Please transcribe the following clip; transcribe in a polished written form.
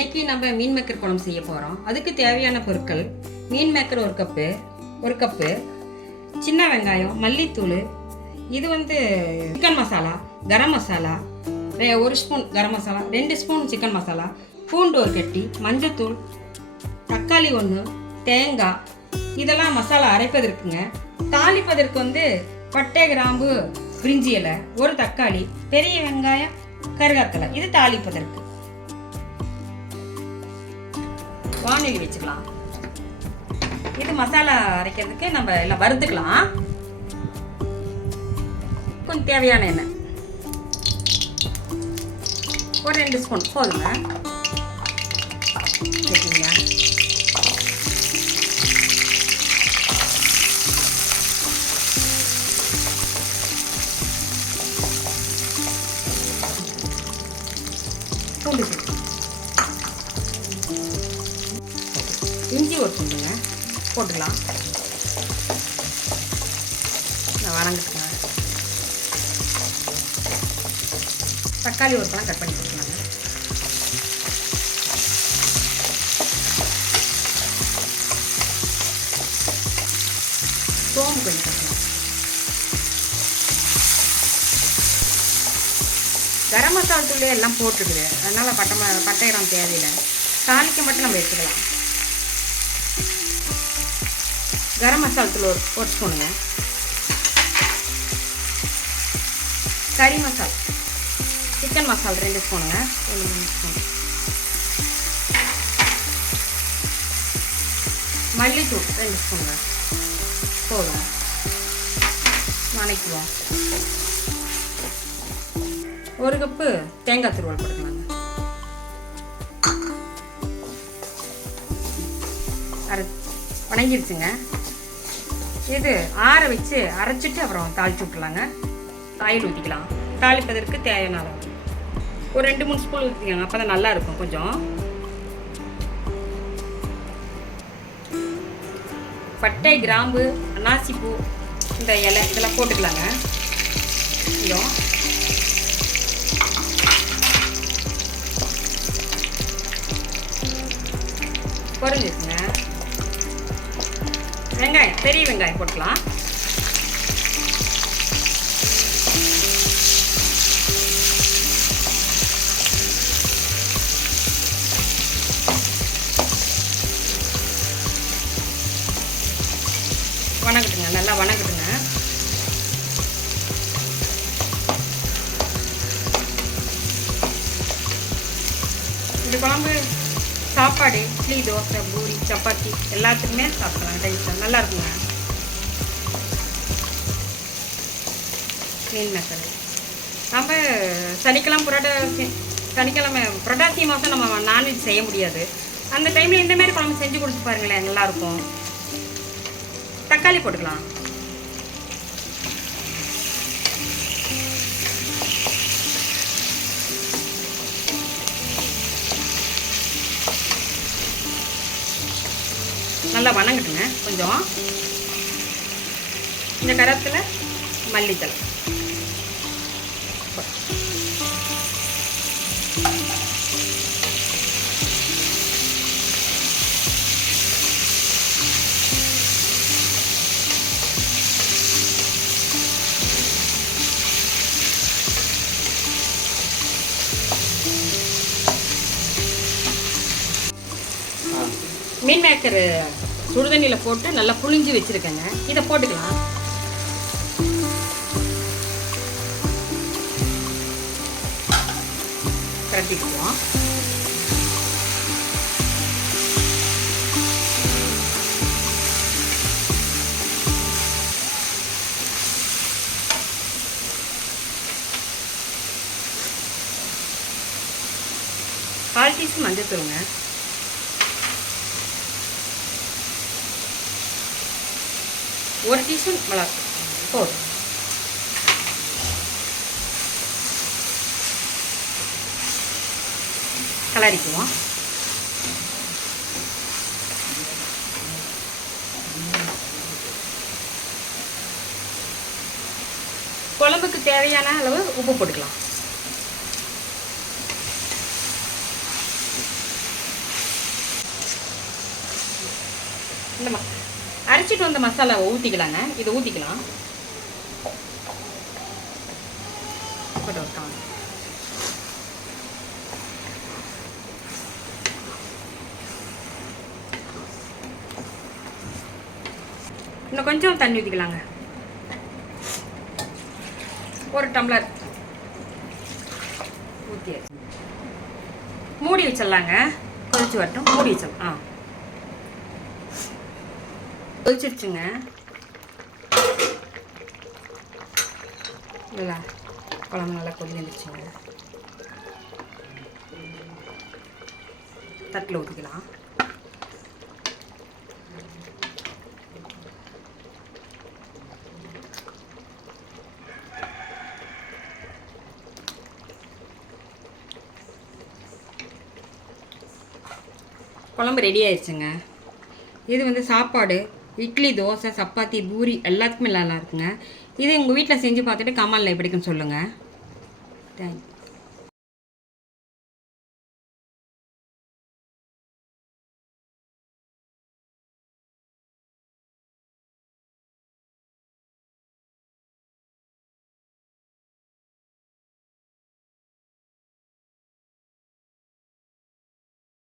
இன்றைக்கி நம்ம மீன் மேக்கர் குழம்பு செய்ய போகிறோம். அதுக்கு தேவையான பொருட்கள்: மீன் மேக்கர் ஒரு கப்பு, சின்ன வெங்காயம், மல்லித்தூள், இது chicken masala, garam masala, 1 spoon garam masala, 2 spoon chicken masala, பூண்டு ஒரு கட்டி, மஞ்சத்தூள், தக்காளி 1, தேங்காய், இதெல்லாம் மசாலா அரைப்பதற்குங்க. தாளிப்பதற்கு பட்டை, கிராம்பு, பிரிஞ்சி இலை, ஒரு தக்காளி, பெரிய வெங்காயம், கருவேப்பிலை, இது தாளிப்பதற்கு. வானொலி வச்சுக்கலாம். இது மசாலா அரைக்கிறதுக்கு நம்ம எல்லாம் வறுத்துக்கலாம். கொஞ்சம் தேவையான எண்ணெய் ஒரு 2 ஸ்பூன் போதுங்க. சரிங்க. பூண்டு இஞ்சி ஒரு துண்டுங்க போட்டுக்கலாம். வணங்கிட்டுங்க. தக்காளி ஒரு பழம் கட் பண்ணி போட்டுக்கலாங்க. சோம்பு கொஞ்சம் கட்டலாம். கரம் மசாலா தூள் எல்லாம் போட்டுடுது, அதனால் பட்டை கிராம் தேவையில்லை. தாளிக்க மட்டும் நம்ம எடுத்துக்கலாம். கரம் மசாலா தூள் ஒரு ஸ்பூனுங்க. கறி மசாலா, சிக்கன் மசாலா 2 ஸ்பூனுங்க. 1 ஸ்பூன் மல்லித்தூள் 2 ஸ்பூனுங்க போதும். வணக்குவோம். 1 கப்பு தேங்காய் துருவல் போட்டுக்கலாங்க. வணங்கிடுச்சுங்க. இது ஆற வச்சு அரைச்சிட்டு அப்புறம் தாளிச்சு விட்டுலாங்க. ஆயில் ஊற்றிக்கலாம். தாளிப்பதற்கு தேவையான அளவு ஒரு 2-3 ஸ்பூன் ஊற்றிக்கலாங்க. அப்போ தான் நல்லா இருக்கும். கொஞ்சம் பட்டை, கிராம்பு, அன்னாசிப்பூ, இந்த இலை இதெல்லாம் போட்டுக்கலாங்க. கொஞ்சம் குறைஞ்சிருக்குங்க. வெங்காயம், பெரிய வெங்காயம் போட்டுக்கலாம். வணக்கட்டுங்க, நல்லா வணக்கட்டுங்க. இந்த குழம்பு சாப்பாடு, இட்லி, தோசை, பூரி, சப்பாத்தி எல்லாத்துக்குமே சாப்பிடலாம். டேஸ்ட்டாக நல்லா இருக்குங்க. மீன் மேக்கர் நம்ம சனிக்கிழமை புரட்டாசி மாதம் நம்ம நான்வெஜ் செய்ய முடியாது. அந்த டைமில் இந்தமாரி குழம்பு செஞ்சு கொடுத்து பாருங்களேன், நல்லாயிருக்கும். தக்காளி போட்டுக்கலாம். நல்லா வணங்கட்டுங்க. கொஞ்சம் இந்த கரத்தில் மல்லித்தலை, மீன் மேக்கர் சுடுதண்ணியில் போட்டு நல்லா புளிஞ்சு வச்சுருக்கேங்க. இதை போட்டுக்கலாம். கட்டிக்குவோம். கால் டீஸ்பூன் மஞ்சள் தூளுங்க. 1 டீஸ்பூன் மிளகாய் போதும். கலரிக்குவோம். குழம்புக்கு தேவையான அளவு உப்பு போட்டுக்கலாம். இந்த அரைச்சிட்டு வந்த மசாலாவை ஊற்றிக்கலாங்க. இதை ஊற்றிக்கலாம். இன்னும் கொஞ்சம் தண்ணி ஊற்றிக்கலாங்க. 1 டம்ளர் ஊற்றி மூடி வச்சிடலாங்க. கொதிச்சு வரட்டும். மூடி வச்சிடலாம். கொதிச்சிருச்சுங்க. இல்லை குழம்பு நல்லா கொதிச்சுங்க. தட்டில் ஊற்றிக்கலாம். குழம்பு ரெடி ஆயிடுச்சுங்க. இது வந்து சாப்பாடு, இட்லி, தோசை, சப்பாத்தி, பூரி எல்லாத்துக்குமே நல்லா இருக்குங்க. இது உங்கள் வீட்டில் செஞ்சு பார்த்துட்டு கமெண்டில் எப்படிக்குன்னு சொல்லுங்கள். தேங்க்யூ.